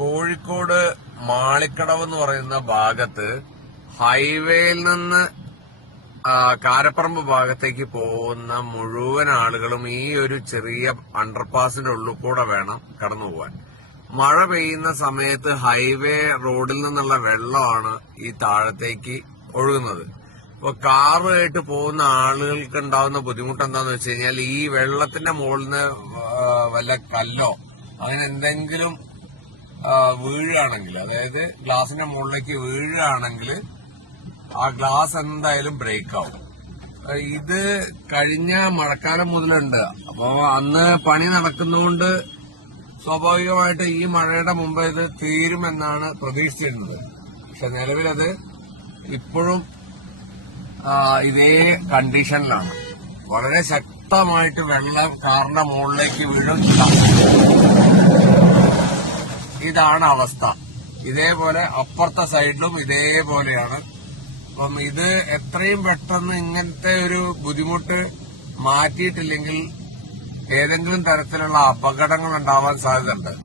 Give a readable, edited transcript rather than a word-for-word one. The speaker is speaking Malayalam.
കോഴിക്കോട് മാളിക്കടവ് എന്ന് പറയുന്ന ഭാഗത്ത് ഹൈവേയിൽ നിന്ന് കാരപ്പറമ്പ് ഭാഗത്തേക്ക് പോകുന്ന മുഴുവൻ ആളുകളും ഈ ഒരു ചെറിയ അണ്ടർപാസിന്റെ ഉള്ളിൽ കൂടെ വേണം കടന്നു പോകാൻ. മഴ പെയ്യുന്ന സമയത്ത് ഹൈവേ റോഡിൽ നിന്നുള്ള വെള്ളമാണ് ഈ താഴത്തേക്ക് ഒഴുകുന്നത്. അപ്പൊ കാറുമായിട്ട് പോകുന്ന ആളുകൾക്ക് ഉണ്ടാവുന്ന ബുദ്ധിമുട്ട് എന്താന്ന് വെച്ച് കഴിഞ്ഞാൽ ഈ വെള്ളത്തിന്റെ മുകളിൽ നിന്ന് വല്ല കല്ലോ അങ്ങനെ എന്തെങ്കിലും വീഴുകയാണെങ്കിൽ, അതായത് ഗ്ലാസിന്റെ മുകളിലേക്ക് വീഴുകയാണെങ്കിൽ ആ ഗ്ലാസ് എന്തായാലും ബ്രേക്ക് ആവും. ഇത് കഴിഞ്ഞ മഴക്കാലം മുതലുണ്ട്. അപ്പോ അന്ന് പണി നടക്കുന്നതുകൊണ്ട് സ്വാഭാവികമായിട്ട് ഈ മഴയുടെ മുമ്പ് ഇത് തീരുമെന്നാണ് പ്രതീക്ഷിച്ചിരുന്നത്. പക്ഷെ നിലവിലത് ഇപ്പോഴും ഇതേ കണ്ടീഷനിലാണ്. വളരെ ശക്തമായിട്ട് വെള്ളം കാറിന്റെ മുകളിലേക്ക് വീഴും. ഇതാണ് അവസ്ഥ. ഇതേപോലെ അപ്പുറത്തെ സൈഡിലും ഇതേപോലെയാണ്. അപ്പം ഇത് എത്രയും പെട്ടെന്ന് ഇങ്ങനത്തെ ഒരു ബുദ്ധിമുട്ട് മാറ്റിയിട്ടില്ലെങ്കിൽ ഏതെങ്കിലും തരത്തിലുള്ള അപകടങ്ങൾ ഉണ്ടാവാൻ സാധ്യതയുണ്ട്.